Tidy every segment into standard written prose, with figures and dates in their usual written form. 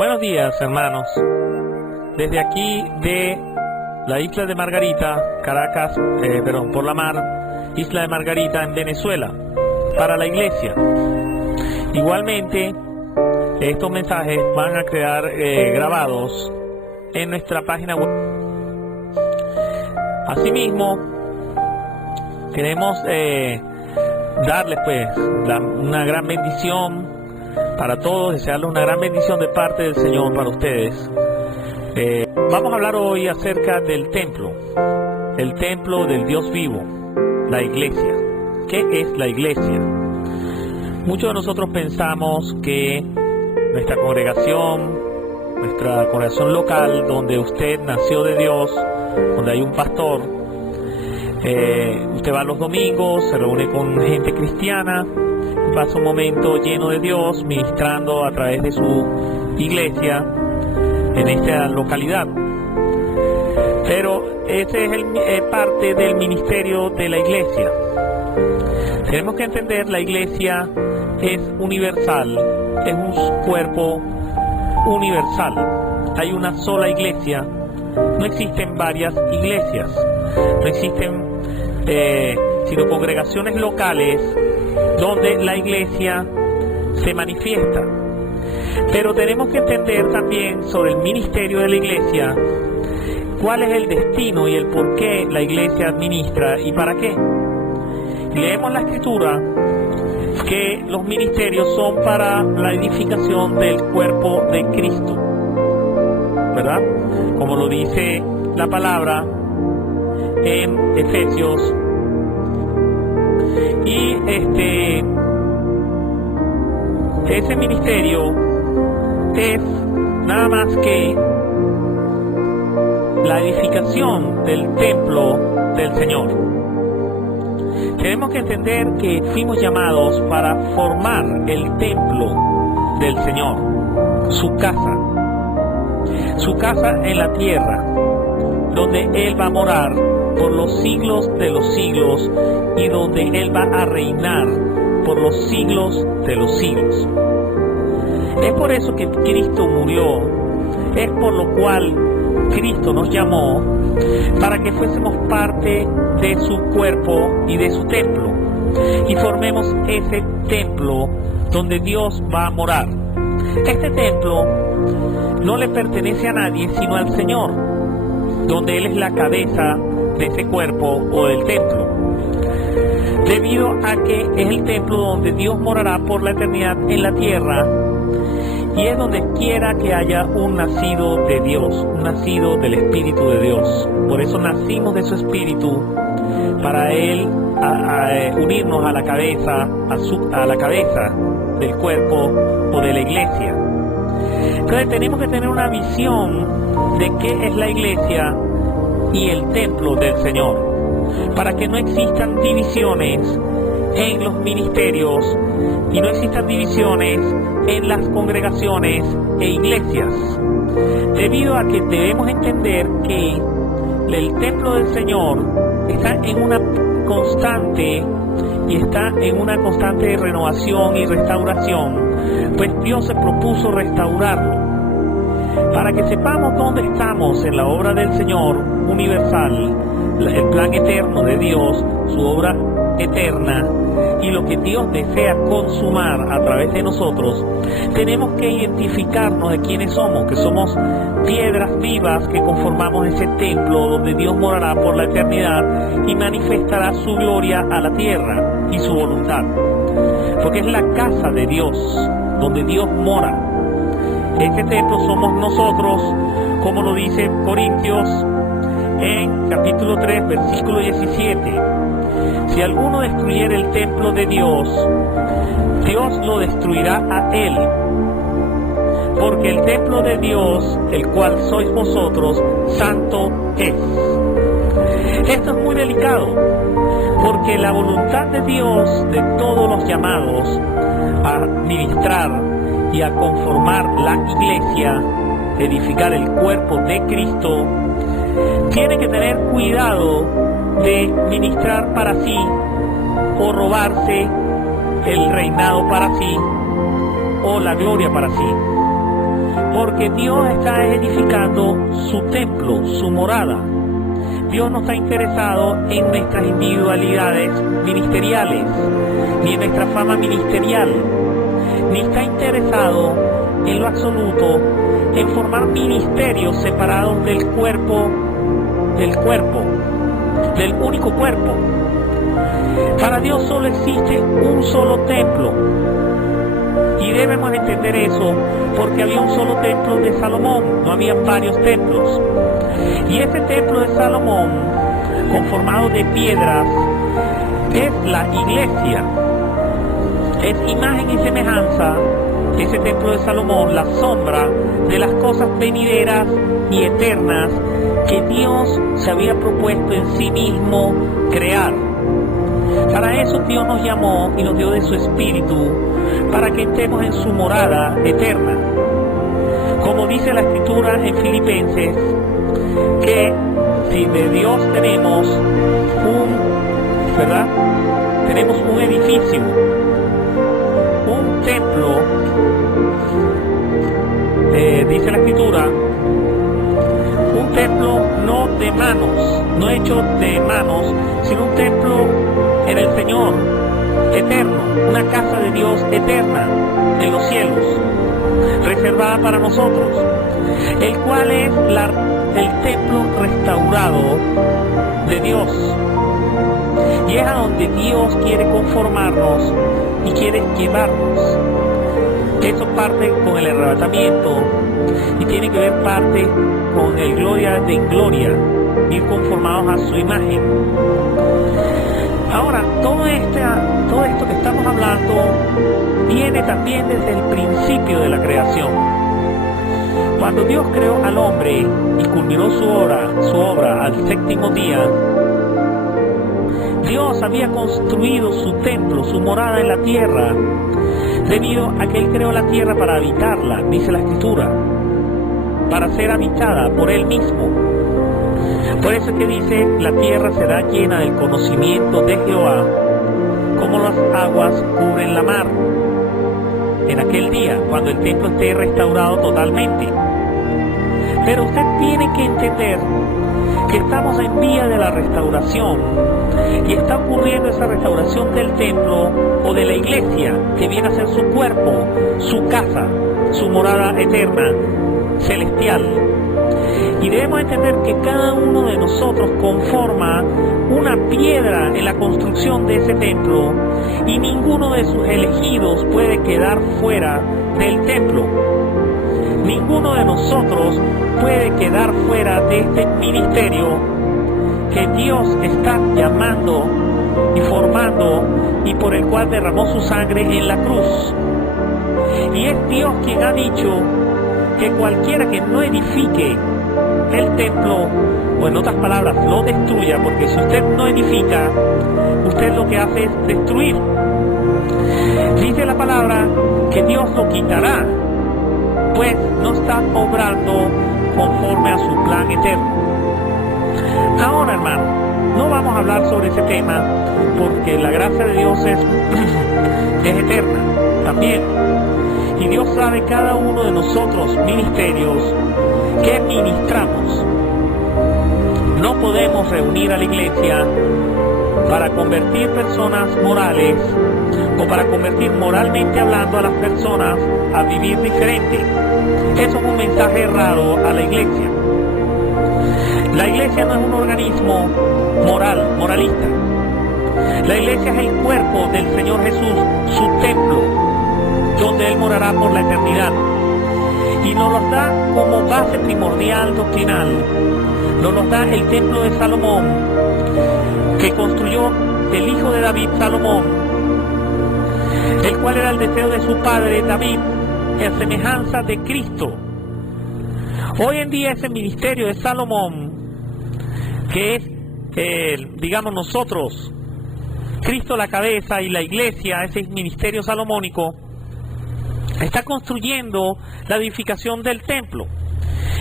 Buenos días, hermanos. Desde aquí de la isla de Margarita, Caracas, por la mar, isla de Margarita en Venezuela, para la iglesia. Igualmente, estos mensajes van a quedar grabados en nuestra página web. Asimismo, queremos darles una gran bendición para todos, desearles una gran bendición de parte del Señor para ustedes. Vamos a hablar hoy acerca del templo, el templo del Dios vivo, la iglesia. ¿Qué es la iglesia? Muchos de nosotros pensamos que nuestra congregación local, donde usted nació de Dios, donde hay un pastor, usted va los domingos, se reúne con gente cristiana, pasa un momento lleno de Dios, ministrando a través de su iglesia en esta localidad. Pero ese es parte del ministerio de la iglesia. Tenemos que entender, la iglesia es universal, es un cuerpo universal. Hay una sola iglesia, no existen varias iglesias, no existen sino congregaciones locales donde la iglesia se manifiesta. Pero tenemos que entender también sobre el ministerio de la iglesia, cuál es el destino y el por qué la iglesia administra y para qué. Leemos la escritura que los ministerios son para la edificación del cuerpo de Cristo, ¿verdad? Como lo dice la palabra en Efesios. Y ese ministerio es nada más que la edificación del templo del Señor. Tenemos que entender que fuimos llamados para formar el templo del Señor, su casa en la tierra, donde Él va a morar por los siglos de los siglos y donde Él va a reinar por los siglos de los siglos. Es por eso que Cristo murió, es por lo cual Cristo nos llamó, para que fuésemos parte de su cuerpo y de su templo, y formemos ese templo donde Dios va a morar. Este templo no le pertenece a nadie sino al Señor, donde Él es la cabeza de ese cuerpo o del templo, debido a que es el templo donde Dios morará por la eternidad en la tierra, y es donde quiera que haya un nacido de Dios, un nacido del Espíritu de Dios. Por eso nacimos de su Espíritu, para Él unirnos a la cabeza, a la cabeza del cuerpo o de la iglesia. Entonces tenemos que tener una visión de qué es la iglesia y el templo del Señor, para que no existan divisiones en los ministerios y no existan divisiones en las congregaciones e iglesias, debido a que debemos entender que el templo del Señor está en una constante renovación y restauración, pues Dios se propuso restaurarlo, para que sepamos dónde estamos en la obra del Señor universal, el plan eterno de Dios, su obra eterna, y lo que Dios desea consumar a través de nosotros. Tenemos que identificarnos de quiénes somos, que somos piedras vivas que conformamos ese templo donde Dios morará por la eternidad y manifestará su gloria a la tierra y su voluntad, porque es la casa de Dios, donde Dios mora. Este templo somos nosotros, como lo dice Corintios en capítulo 3, versículo 17. Si alguno destruyera el templo de Dios, Dios lo destruirá a él, porque el templo de Dios, el cual sois vosotros, santo es. Esto es muy delicado, porque la voluntad de Dios, de todos los llamados a ministrar y a conformar la iglesia, edificar el cuerpo de Cristo, tiene que tener cuidado de ministrar para sí o robarse el reinado para sí o la gloria para sí. Porque Dios está edificando su templo, su morada. Dios no está interesado en nuestras individualidades ministeriales, ni en nuestra fama ministerial, ni está interesado en lo absoluto en formar ministerios separados del único cuerpo. Para Dios solo existe un solo templo, y debemos entender eso porque había un solo templo de Salomón, no había varios templos. Y ese templo de Salomón, conformado de piedras, es la iglesia. Es imagen y semejanza, ese templo de Salomón, la sombra de las cosas venideras y eternas que Dios se había propuesto en sí mismo crear. Para eso Dios nos llamó y nos dio de su Espíritu, para que entremos en su morada eterna. Como dice la Escritura en Filipenses, que si de Dios tenemos un edificio, un templo, dice la Escritura, un templo no de manos, no hecho de manos, sino un templo en el Señor, eterno, una casa de Dios eterna en los cielos, reservada para nosotros, el cual es el templo restaurado de Dios. Y es a donde Dios quiere conformarnos y quiere llevarnos. Eso parte con el arrebatamiento y tiene que ver parte con el gloria de gloria, ir conformados a su imagen. Ahora, todo esto que estamos hablando viene también desde el principio de la creación. Cuando Dios creó al hombre y culminó su obra al séptimo día, Dios había construido su templo, su morada en la tierra, debido a que Él creó la tierra para habitarla, dice la Escritura, para ser habitada por Él mismo. Por eso es que dice, la tierra será llena del conocimiento de Jehová, como las aguas cubren la mar, en aquel día, cuando el templo esté restaurado totalmente. Pero usted tiene que entender que estamos en vía de la restauración, y está ocurriendo esa restauración del templo o de la iglesia, que viene a ser su cuerpo, su casa, su morada eterna, celestial. Y debemos entender que cada uno de nosotros conforma una piedra en la construcción de ese templo, y ninguno de sus elegidos puede quedar fuera del templo. Ninguno de nosotros puede quedar fuera de este ministerio que Dios está llamando y formando, y por el cual derramó su sangre en la cruz. Y es Dios quien ha dicho que cualquiera que no edifique el templo, o en otras palabras, lo destruya, porque si usted no edifica, usted lo que hace es destruir. Dice la palabra que Dios lo quitará, pues no está obrando conforme a su plan eterno. Ahora, hermano, no vamos a hablar sobre ese tema, porque la gracia de Dios es eterna también. Y Dios sabe cada uno de nosotros ministerios que ministramos. No podemos reunir a la iglesia para convertir personas morales, o para convertir moralmente hablando a las personas a vivir diferente. Eso es un mensaje errado a la iglesia. La iglesia no es un organismo moralista. La iglesia es el cuerpo del Señor Jesús, su templo, donde Él morará por la eternidad. Y nos los da como base primordial doctrinal. Nos da el templo de Salomón, que construyó el hijo de David, Salomón, el cual era el deseo de su padre David, en semejanza de Cristo. Hoy en día ese ministerio de Salomón, que es, digamos nosotros, Cristo la cabeza y la iglesia, ese ministerio salomónico, está construyendo la edificación del templo.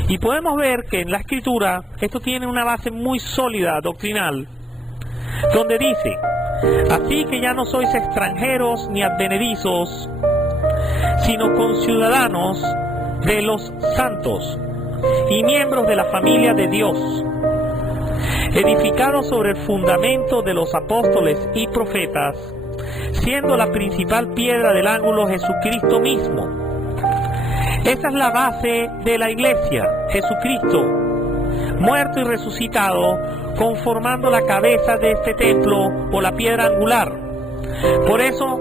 Y podemos ver que en la Escritura esto tiene una base muy sólida doctrinal, donde dice: así que ya no sois extranjeros ni advenedizos, sino conciudadanos de los santos y miembros de la familia de Dios, edificado sobre el fundamento de los apóstoles y profetas, siendo la principal piedra del ángulo Jesucristo mismo. Esa es la base de la iglesia, Jesucristo, muerto y resucitado, conformando la cabeza de este templo o la piedra angular. Por eso,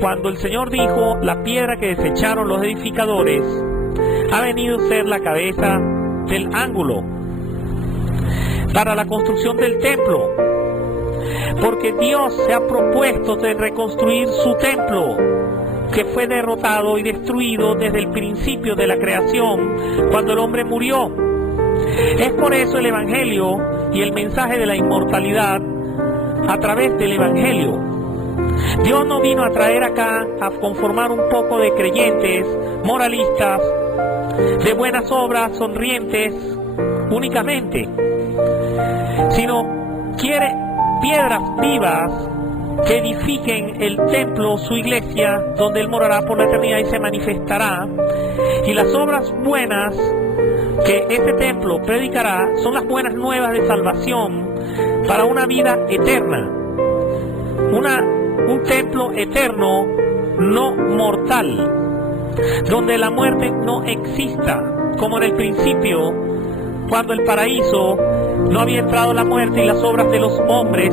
cuando el Señor dijo, la piedra que desecharon los edificadores, ha venido a ser la cabeza del ángulo para la construcción del templo, porque Dios se ha propuesto de reconstruir su templo, que fue derrotado y destruido desde el principio de la creación, cuando el hombre murió. Es por eso el Evangelio y el mensaje de la inmortalidad a través del Evangelio. Dios no vino a traer acá a conformar un poco de creyentes, moralistas, de buenas obras, sonrientes únicamente, sino quiere piedras vivas que edifiquen el templo, su iglesia, donde Él morará por la eternidad y se manifestará. Y las obras buenas que este templo predicará son las buenas nuevas de salvación para una vida eterna, un templo eterno, no mortal, donde la muerte no exista, como en el principio, cuando el paraíso no había entrado la muerte y las obras de los hombres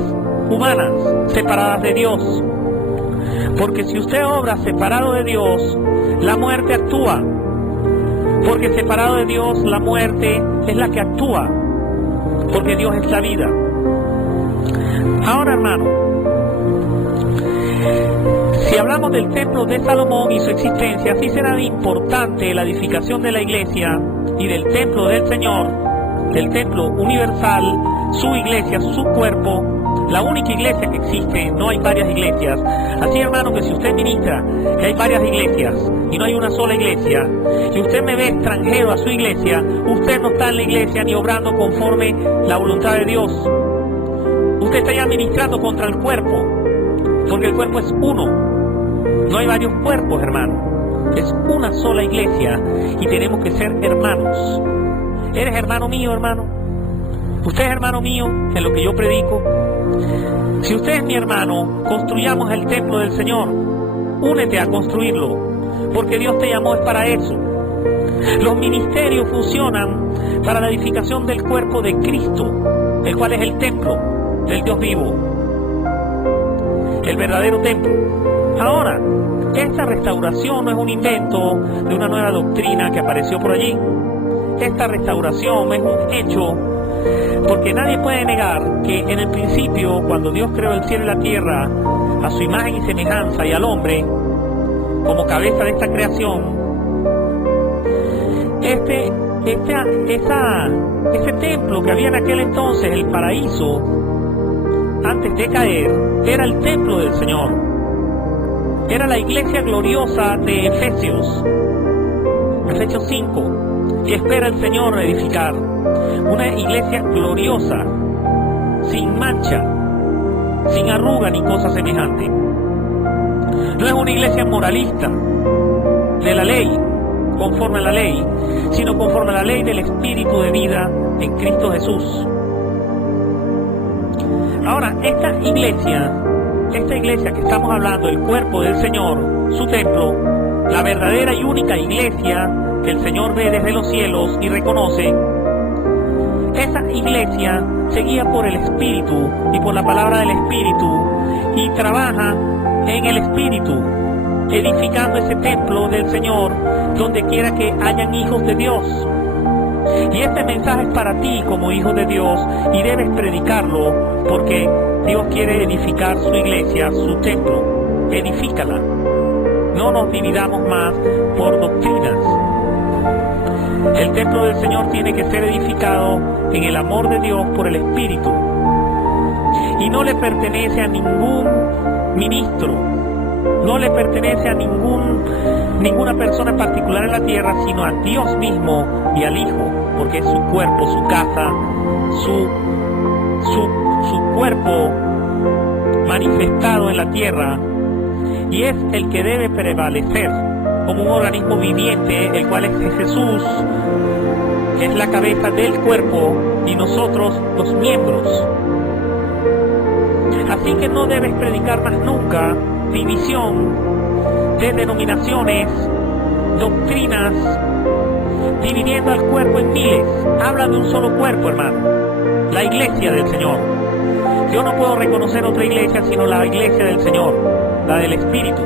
humanas, separadas de Dios. Porque si usted obra separado de Dios, la muerte actúa. Porque separado de Dios, la muerte es la que actúa. Porque Dios es la vida. Ahora, hermano, si hablamos del templo de Salomón y su existencia, sí será importante la edificación de la iglesia y del templo del Señor, del templo universal, su iglesia, su cuerpo, la única iglesia que existe, no hay varias iglesias. Así, hermano, que si usted ministra que hay varias iglesias y no hay una sola iglesia, y usted me ve extranjero a su iglesia, usted no está en la iglesia ni obrando conforme la voluntad de Dios. Usted está ya ministrando contra el cuerpo, porque el cuerpo es uno. No hay varios cuerpos, hermano. Es una sola iglesia y tenemos que ser hermanos. ¿Eres hermano mío, hermano? ¿Usted es hermano mío en lo que yo predico? Si usted es mi hermano, construyamos el templo del Señor. Únete a construirlo, porque Dios te llamó es para eso. Los ministerios funcionan para la edificación del cuerpo de Cristo, el cual es el templo del Dios vivo, el verdadero templo. Ahora, esta restauración no es un invento de una nueva doctrina que apareció por allí. Esta restauración es un hecho, porque nadie puede negar que en el principio, cuando Dios creó el cielo y la tierra a su imagen y semejanza, y al hombre como cabeza de esta creación, ese templo que había en aquel entonces, el paraíso, antes de caer, era el templo del Señor. Era la iglesia gloriosa de Efesios 5, que espera el Señor edificar. Una iglesia gloriosa, sin mancha, sin arruga ni cosa semejante. No es una iglesia moralista de la ley, conforme a la ley, sino conforme a la ley del Espíritu de vida en Cristo Jesús. Ahora, esta iglesia que estamos hablando, el cuerpo del Señor, su templo, la verdadera y única iglesia que el Señor ve desde los cielos y reconoce, esa iglesia se guía por el Espíritu y por la palabra del Espíritu y trabaja en el Espíritu, edificando ese templo del Señor donde quiera que hayan hijos de Dios. Y este mensaje es para ti como hijo de Dios y debes predicarlo, porque Dios quiere edificar su iglesia, su templo. Edifícala. No nos dividamos más por doctrinas. El templo del Señor tiene que ser edificado en el amor de Dios por el Espíritu. Y no le pertenece a ningún ministro, no le pertenece a ninguna persona en particular en la tierra, sino a Dios mismo y al Hijo, porque es su cuerpo, su casa, su cuerpo manifestado en la tierra, y es el que debe prevalecer. como un organismo viviente, el cual es Jesús, que es la cabeza del cuerpo, y nosotros los miembros. Así que no debes predicar más nunca división de denominaciones, doctrinas, dividiendo al cuerpo en miles. Habla de un solo cuerpo, hermano, la iglesia del Señor. Yo no puedo reconocer otra iglesia sino la iglesia del Señor, la del Espíritu.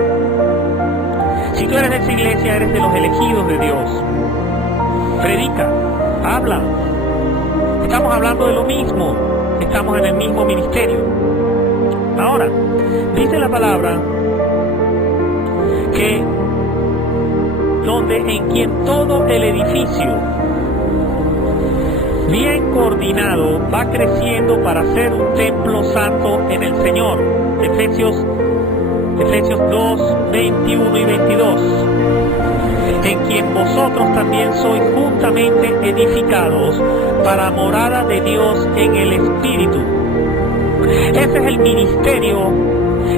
Si tú eres de esa iglesia, eres de los elegidos de Dios. Predica, habla. Estamos hablando de lo mismo, estamos en el mismo ministerio. Ahora, dice la palabra que donde en quien todo el edificio bien coordinado va creciendo para ser un templo santo en el Señor. Efesios 2, 21 y 22. En quien vosotros también sois juntamente edificados para morada de Dios en el Espíritu. Ese es el ministerio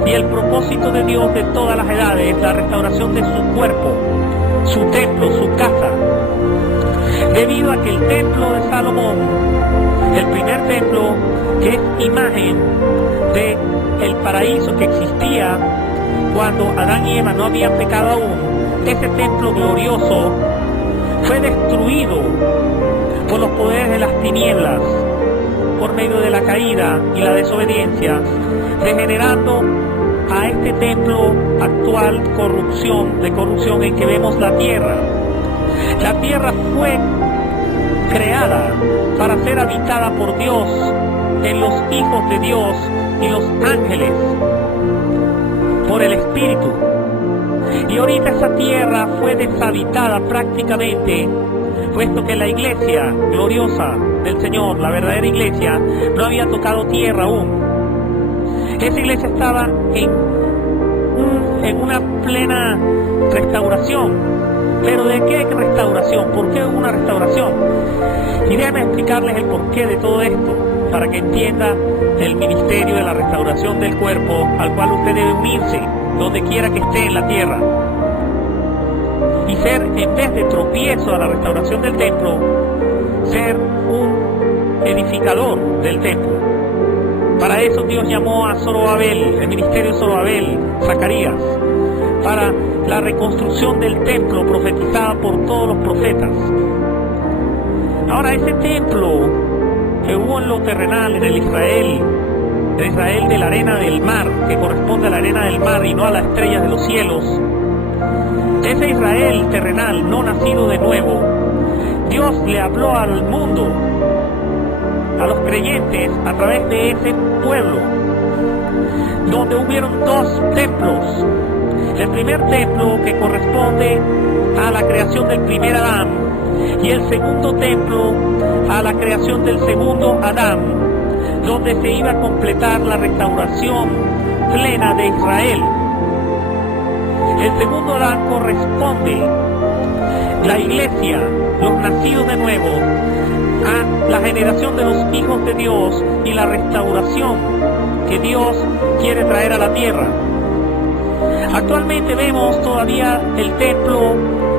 y el propósito de Dios de todas las edades, la restauración de su cuerpo, su templo, su casa. Debido a que el templo de Salomón, el primer templo, que es imagen de el paraíso que existía cuando Adán y Eva no habían pecado aún, ese templo glorioso fue destruido por los poderes de las tinieblas, por medio de la caída y la desobediencia, degenerando a este templo actual de corrupción en que vemos la tierra. La tierra fue creada para ser habitada por Dios, en los hijos de Dios y los ángeles, por el Espíritu. Y ahorita esa tierra fue deshabitada prácticamente, puesto que la iglesia gloriosa del Señor, la verdadera iglesia, no había tocado tierra aún. Esa iglesia estaba en una plena restauración. ¿Pero de qué restauración? ¿Por qué hubo una restauración? Y déjenme explicarles el porqué de todo esto, para que entienda el ministerio de la restauración del cuerpo al cual usted debe unirse, donde quiera que esté en la tierra. Y ser, en vez de tropiezo a la restauración del templo, ser un edificador del templo. Para eso Dios llamó a Zorobabel, el ministerio de Zorobabel, Zacarías, para la reconstrucción del templo profetizada por todos los profetas. Ahora, ese templo que hubo en lo terrenal, en el Israel de la arena del mar, que corresponde a la arena del mar y no a las estrellas de los cielos, ese Israel terrenal, no nacido de nuevo, Dios le habló al mundo, a los creyentes, a través de ese pueblo, donde hubieron dos templos. El primer templo, que corresponde a la creación del primer Adán, y el segundo templo a la creación del segundo Adán, donde se iba a completar la restauración plena de Israel. El segundo Adán corresponde, la iglesia, los nacidos de nuevo, a la generación de los hijos de Dios y la restauración que Dios quiere traer a la tierra. Actualmente vemos todavía el templo,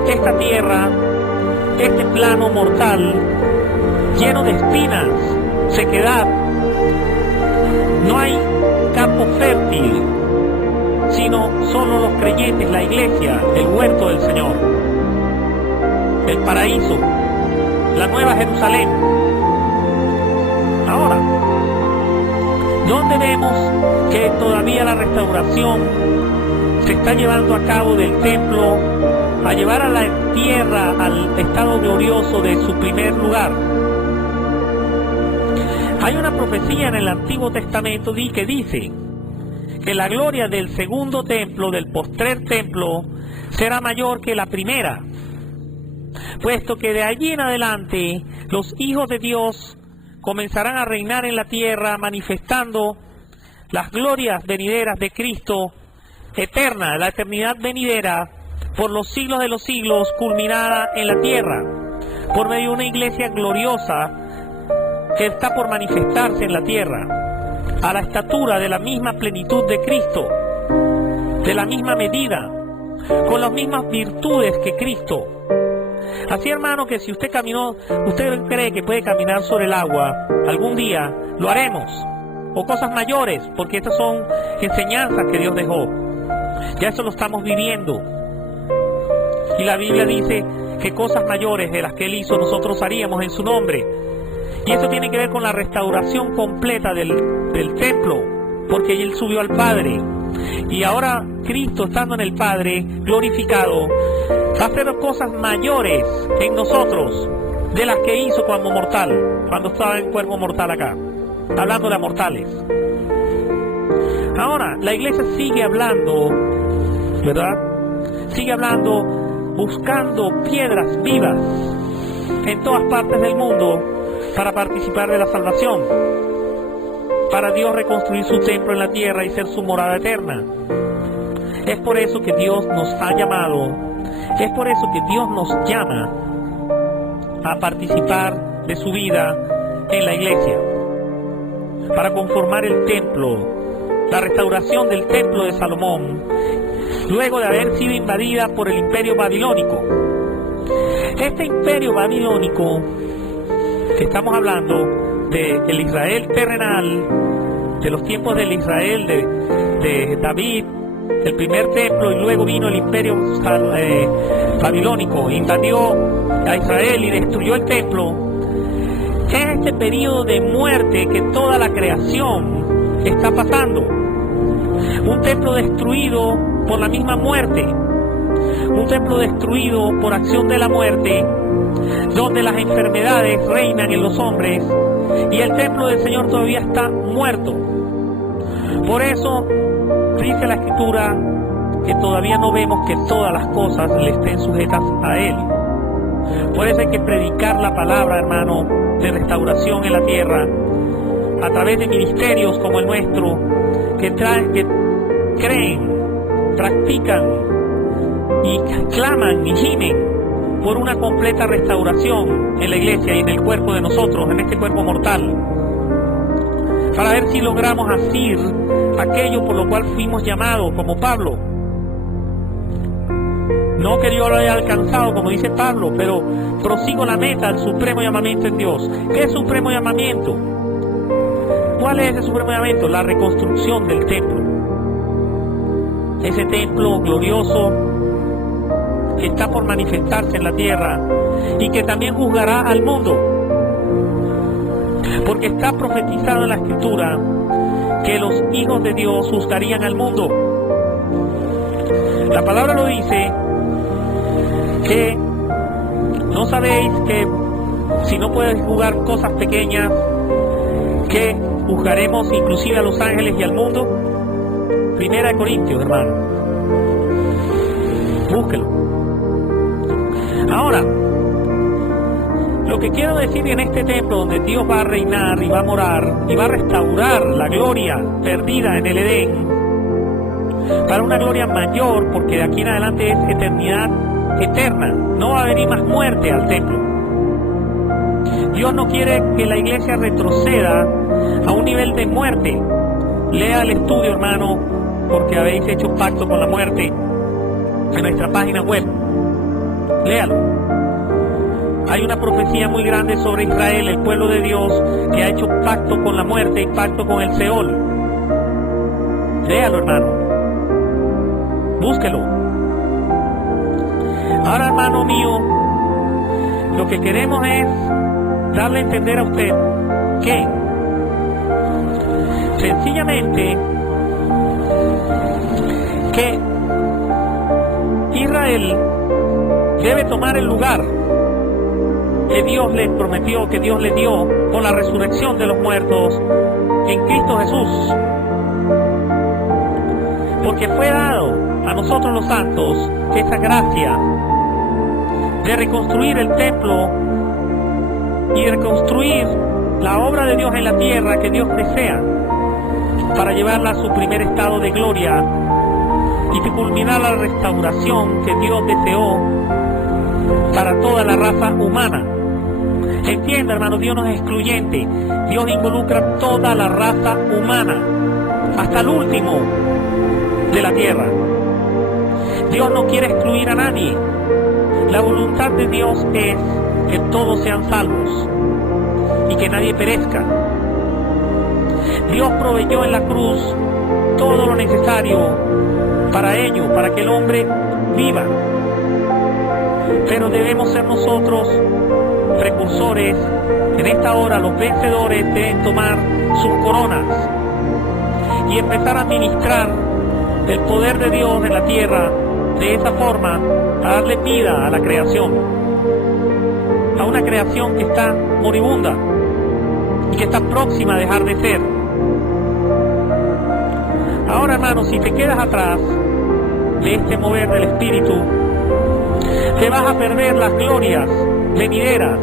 esta tierra, este plano mortal, lleno de espinas, sequedad. No hay campo fértil, sino solo los creyentes, la iglesia, el huerto del Señor, el paraíso, la nueva Jerusalén. Ahora, ¿dónde vemos que todavía la restauración se está llevando a cabo del templo, a llevar a la tierra al estado glorioso de su primer lugar? Hay una profecía en el Antiguo Testamento que dice que la gloria del segundo templo, del postrer templo, será mayor que la primera, puesto que de allí en adelante los hijos de Dios comenzarán a reinar en la tierra, manifestando las glorias venideras de Cristo eterna, la eternidad venidera, por los siglos de los siglos, culminada en la tierra, por medio de una iglesia gloriosa que está por manifestarse en la tierra, a la estatura de la misma plenitud de Cristo, de la misma medida, con las mismas virtudes que Cristo. Así, hermano, que si usted caminó, usted cree que puede caminar sobre el agua, algún día lo haremos, o cosas mayores, porque estas son enseñanzas que Dios dejó. Ya eso lo estamos viviendo. Y la Biblia dice que cosas mayores de las que Él hizo nosotros haríamos en su nombre. Y esto tiene que ver con la restauración completa del templo, porque Él subió al Padre. Y ahora Cristo, estando en el Padre, glorificado, va a hacer cosas mayores en nosotros de las que hizo cuando estaba en cuerpo mortal acá, hablando de mortales. Ahora, la iglesia sigue hablando, ¿verdad? Sigue hablando, buscando piedras vivas en todas partes del mundo para participar de la salvación, para Dios reconstruir su templo en la tierra y ser su morada eterna. Es por eso que Dios nos ha llamado, es por eso que Dios nos llama a participar de su vida en la iglesia, para conformar el templo, la restauración del templo de Salomón, luego de haber sido invadida por el imperio babilónico. Este imperio babilónico que estamos hablando del Israel terrenal, de los tiempos del Israel de David, el primer templo, y luego vino el imperio babilónico, invadió a Israel y destruyó el templo. Es este periodo de muerte que toda la creación está pasando. Un templo destruido por la misma muerte, un templo destruido por acción de la muerte, donde las enfermedades reinan en los hombres y el templo del Señor todavía está muerto. Por eso dice la Escritura que todavía no vemos que todas las cosas le estén sujetas a Él. Por eso hay que predicar la palabra, hermano, de restauración en la tierra, a través de ministerios como el nuestro, que creen, practican y claman y gimen por una completa restauración en la iglesia y en el cuerpo de nosotros, en este cuerpo mortal, para ver si logramos asir aquello por lo cual fuimos llamados, como Pablo. No que yo lo haya alcanzado, como dice Pablo, pero prosigo la meta, el supremo llamamiento en Dios. ¿Qué es supremo llamamiento? ¿Cuál es ese supremo llamamiento? La reconstrucción del templo. Ese templo glorioso que está por manifestarse en la tierra y que también juzgará al mundo. Porque está profetizado en la Escritura que los hijos de Dios juzgarían al mundo. La palabra lo dice, que no sabéis que si no puedes juzgar cosas pequeñas, que juzgaremos inclusive a los ángeles y al mundo. Primera de Corintios, hermano, búsquelo. Ahora, lo que quiero decir en este templo donde Dios va a reinar y va a morar y va a restaurar la gloria perdida en el Edén para una gloria mayor, porque de aquí en adelante es eternidad eterna, no va a venir más muerte al templo. Dios no quiere que la iglesia retroceda a un nivel de muerte. Lea el estudio, hermano, porque habéis hecho pacto con la muerte, en nuestra página web. Léalo. Hay una profecía muy grande sobre Israel, el pueblo de Dios, que ha hecho pacto con la muerte y pacto con el Seol. Léalo, hermano. Búsquelo. Ahora, hermano mío, lo que queremos es darle a entender a usted que sencillamente que Israel debe tomar el lugar que Dios les prometió, que Dios le dio con la resurrección de los muertos en Cristo Jesús. Porque fue dado a nosotros los santos esa gracia de reconstruir el templo y reconstruir la obra de Dios en la tierra que Dios desea, para llevarla a su primer estado de gloria y de culminar la restauración que Dios deseó para toda la raza humana. Entienda, hermano, Dios no es excluyente. Dios involucra toda la raza humana, hasta el último de la tierra. Dios no quiere excluir a nadie. La voluntad de Dios es que todos sean salvos y que nadie perezca. Dios proveyó en la cruz todo lo necesario para ello, para que el hombre viva. Pero debemos ser nosotros precursores. En esta hora los vencedores deben tomar sus coronas y empezar a ministrar el poder de Dios en la tierra, de esa forma a darle vida a la creación, a una creación que está moribunda y que está próxima a dejar de ser. Ahora, hermanos, si te quedas atrás de este mover del Espíritu, te vas a perder las glorias venideras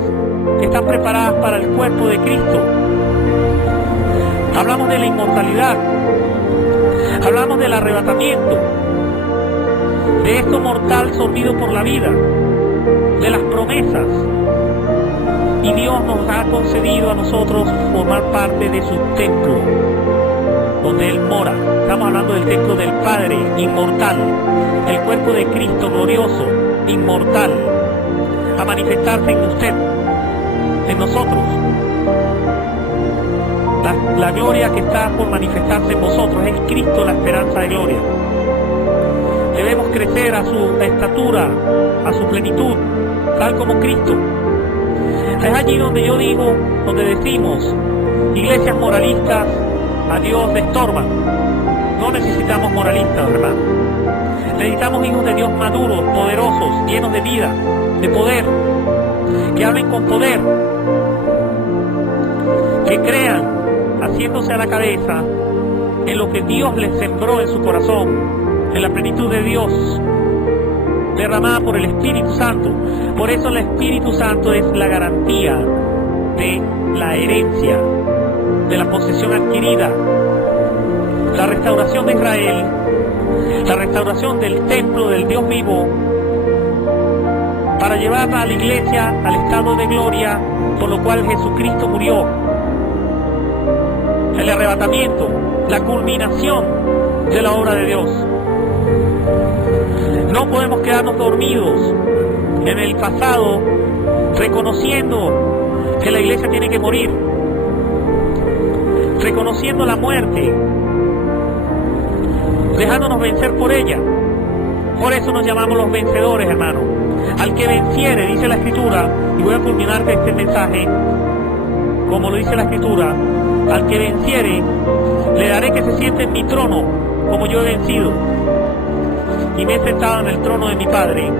que están preparadas para el cuerpo de Cristo. Hablamos de la inmortalidad, hablamos del arrebatamiento, de esto mortal sorbido por la vida, de las promesas. Y Dios nos ha concedido a nosotros formar parte de su templo, donde Él mora. Estamos hablando del templo del Padre, inmortal, el cuerpo de Cristo glorioso, inmortal, a manifestarse en usted, en nosotros. La gloria que está por manifestarse en vosotros es Cristo, la esperanza de gloria. Debemos crecer a su estatura, a su plenitud, tal como Cristo. Es allí donde yo digo, donde decimos, iglesias moralistas a Dios le estorban. No necesitamos moralistas, hermano. Necesitamos hijos de Dios maduros, poderosos, llenos de vida, de poder, que hablen con poder, que crean, haciéndose a la cabeza en lo que Dios les sembró en su corazón, en la plenitud de Dios, derramada por el Espíritu Santo. Por eso el Espíritu Santo es la garantía de la herencia, de la posesión adquirida, la restauración de Israel, la restauración del templo del Dios vivo, para llevarla a la iglesia al estado de gloria, por lo cual Jesucristo murió. El arrebatamiento, la culminación de la obra de Dios. No podemos quedarnos dormidos en el pasado, reconociendo que la iglesia tiene que morir, reconociendo la muerte, dejándonos vencer por ella. Por eso nos llamamos los vencedores, hermano. Al que venciere, dice la Escritura, y voy a culminar este mensaje, como lo dice la Escritura, al que venciere, le daré que se siente en mi trono, como yo he vencido, y me he sentado en el trono de mi Padre,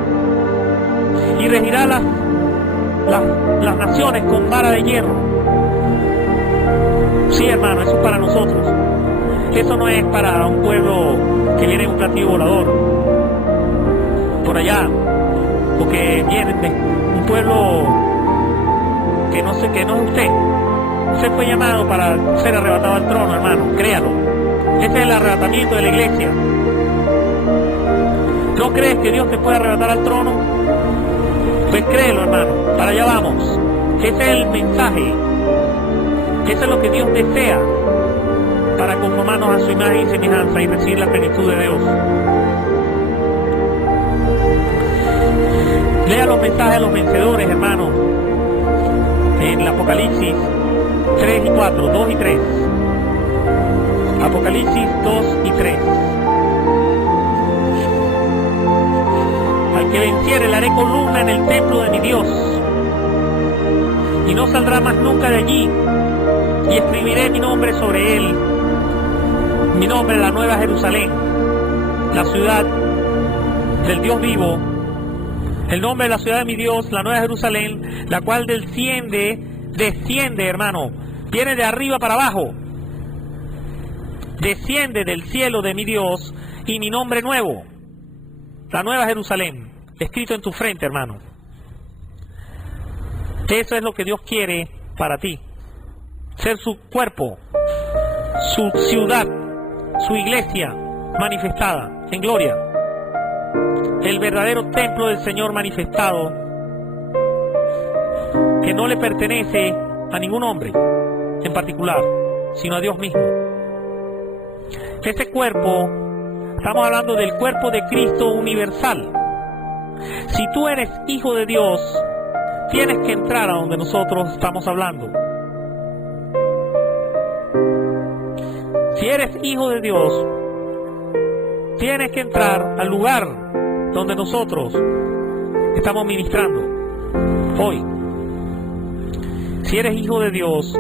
y regirá las naciones con vara de hierro. Sí, hermano, eso es para nosotros. Eso no es para un pueblo que viene en un platillo volador por allá, o que viene de un pueblo que no sé, que no es usted. Usted fue llamado para ser arrebatado al trono, hermano, créalo. Ese es el arrebatamiento de la iglesia. ¿No crees que Dios te puede arrebatar al trono? Pues créelo, hermano, para allá vamos. Ese es el mensaje. Eso es lo que Dios desea para conformarnos a su imagen y semejanza y recibir la plenitud de Dios. Lea los mensajes a los vencedores, hermano, en el Apocalipsis 3 y 4, 2 y 3. Apocalipsis 2 y 3. Al que venciere le haré columna en el templo de mi Dios, y no saldrá más nunca de allí, y escribiré mi nombre sobre él, mi nombre, la Nueva Jerusalén, la ciudad del Dios vivo, el nombre de la ciudad de mi Dios, la Nueva Jerusalén, la cual desciende, hermano, viene de arriba para abajo, desciende del cielo de mi Dios, y mi nombre nuevo, la Nueva Jerusalén, escrito en tu frente, hermano. Eso es lo que Dios quiere para ti, ser su cuerpo, su ciudad, su iglesia manifestada en gloria, el verdadero templo del Señor manifestado, que no le pertenece a ningún hombre en particular, sino a Dios mismo. Ese cuerpo Estamos hablando del cuerpo de Cristo universal. Si tú eres hijo de Dios, tienes que entrar a donde nosotros estamos hablando. Si eres hijo de Dios, tienes que entrar al lugar donde nosotros estamos ministrando hoy. Si eres hijo de Dios,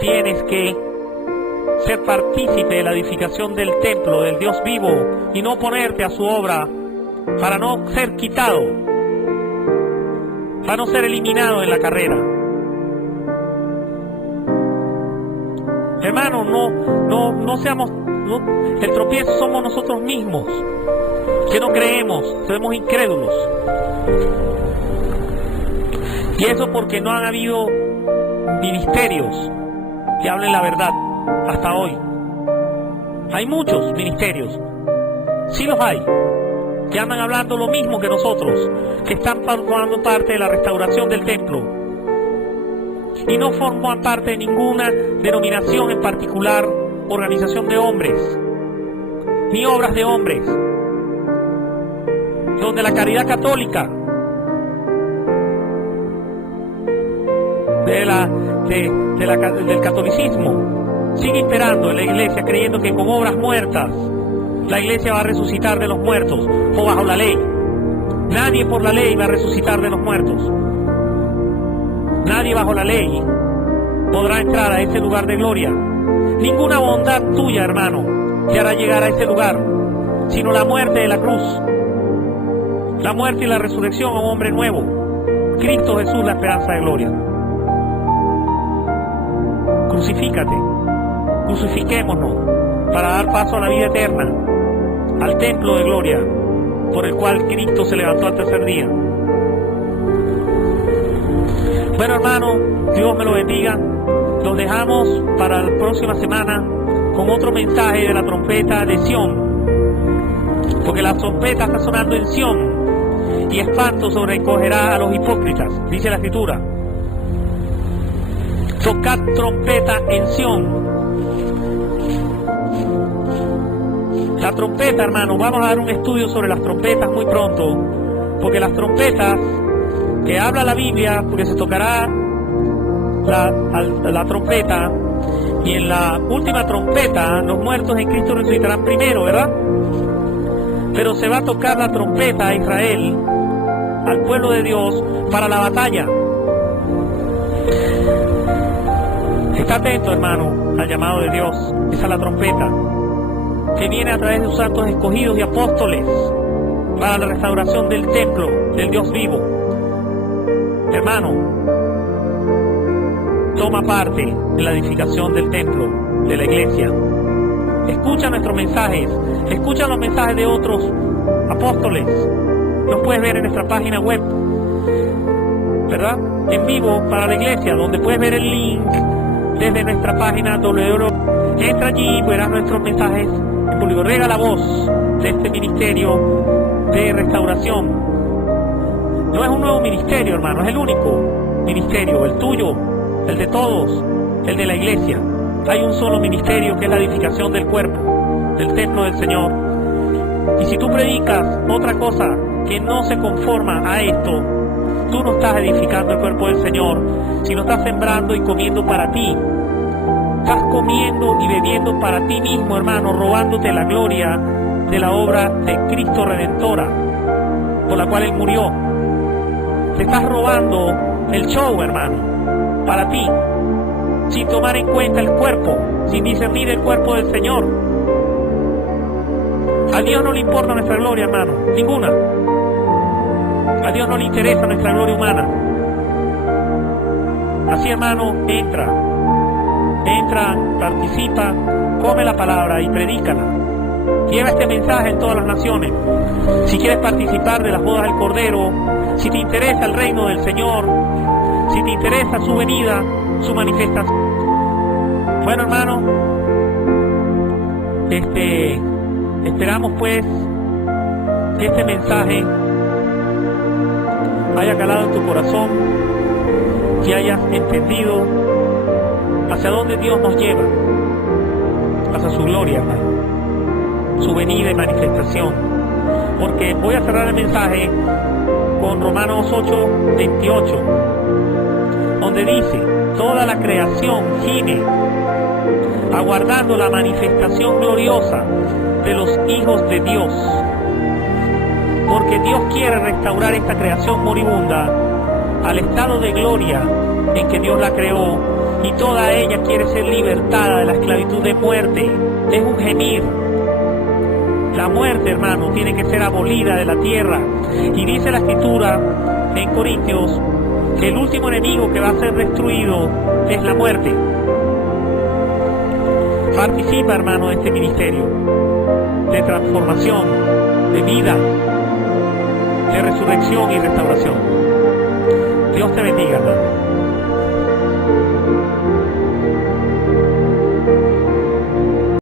tienes que ser partícipe de la edificación del templo del Dios vivo y no ponerte a su obra para no ser quitado, para no ser eliminado en la carrera. Hermanos, no seamos, el tropiezo somos nosotros mismos, que no creemos, somos incrédulos. Y eso porque no han habido ministerios que hablen la verdad hasta hoy. Hay muchos ministerios, sí los hay, que andan hablando lo mismo que nosotros, que están formando parte de la restauración del templo y no forman parte de ninguna denominación en particular, organización de hombres, ni obras de hombres, donde la caridad católica del catolicismo sigue imperando en la iglesia, creyendo que con obras muertas la iglesia va a resucitar de los muertos, o bajo la ley. Nadie por la ley va a resucitar de los muertos. Nadie bajo la ley podrá entrar a ese lugar de gloria. Ninguna bondad tuya, hermano, te hará llegar a ese lugar, sino la muerte de la cruz, la muerte y la resurrección a un hombre nuevo, Cristo Jesús, la esperanza de gloria. Crucifícate, crucifiquémonos para dar paso a la vida eterna, al templo de gloria por el cual Cristo se levantó al tercer día. Bueno, hermano, Dios me lo bendiga. Los dejamos para la próxima semana con otro mensaje de la trompeta de Sión, porque la trompeta está sonando en Sión y espanto sobrecogerá a los hipócritas, dice la Escritura. Tocad trompeta en Sión. La trompeta, hermano, vamos a dar un estudio sobre las trompetas muy pronto, porque las trompetas que habla la Biblia, porque se tocará la trompeta, y en la última trompeta los muertos en Cristo resucitarán primero, ¿verdad? Pero se va a tocar la trompeta a Israel, al pueblo de Dios, para la batalla. Está atento, hermano, al llamado de Dios. Esa es la trompeta que viene a través de sus santos escogidos y apóstoles para la restauración del templo del Dios vivo. Hermano, toma parte en la edificación del templo de la iglesia. Escucha nuestros mensajes, escucha los mensajes de otros apóstoles. Los puedes ver en nuestra página web, ¿verdad? En vivo para la iglesia, donde puedes ver el link desde nuestra página www. Entra allí y verás nuestros mensajes en público. Rega la voz de este ministerio de restauración. No es un nuevo ministerio, hermano, es el único ministerio, el tuyo, el de todos, el de la iglesia. Hay un solo ministerio, que es la edificación del cuerpo, del templo del Señor. Y si tú predicas otra cosa que no se conforma a esto, tú no estás edificando el cuerpo del Señor, sino estás sembrando y comiendo para ti. Estás comiendo y bebiendo para ti mismo, hermano, robándote la gloria de la obra de Cristo Redentora, por la cual Él murió. Te estás robando el show, hermano, para ti, sin tomar en cuenta el cuerpo, sin discernir el cuerpo del Señor. A Dios no le importa nuestra gloria, hermano, ninguna. A Dios no le interesa nuestra gloria humana. Así, hermano, entra, participa, come la palabra y predícala. Lleva este mensaje en todas las naciones. Si quieres participar de las bodas del Cordero, si te interesa el reino del Señor, si te interesa su venida, su manifestación. Bueno, hermano, esperamos pues que este mensaje haya calado en tu corazón, que hayas entendido hacia dónde Dios nos lleva, hacia su gloria, hermano. su venida y manifestación. Porque voy a cerrar el mensaje con Romanos 8:28, donde dice: toda la creación gime, aguardando la manifestación gloriosa de los hijos de Dios. Porque Dios quiere restaurar esta creación moribunda al estado de gloria en que Dios la creó, y toda ella quiere ser libertada de la esclavitud de muerte. Es un gemir. La muerte, hermano, tiene que ser abolida de la tierra. Y dice la Escritura en Corintios que el último enemigo que va a ser destruido es la muerte. Participa, hermano, de este ministerio de transformación, de vida, de resurrección y restauración. Dios te bendiga, hermano.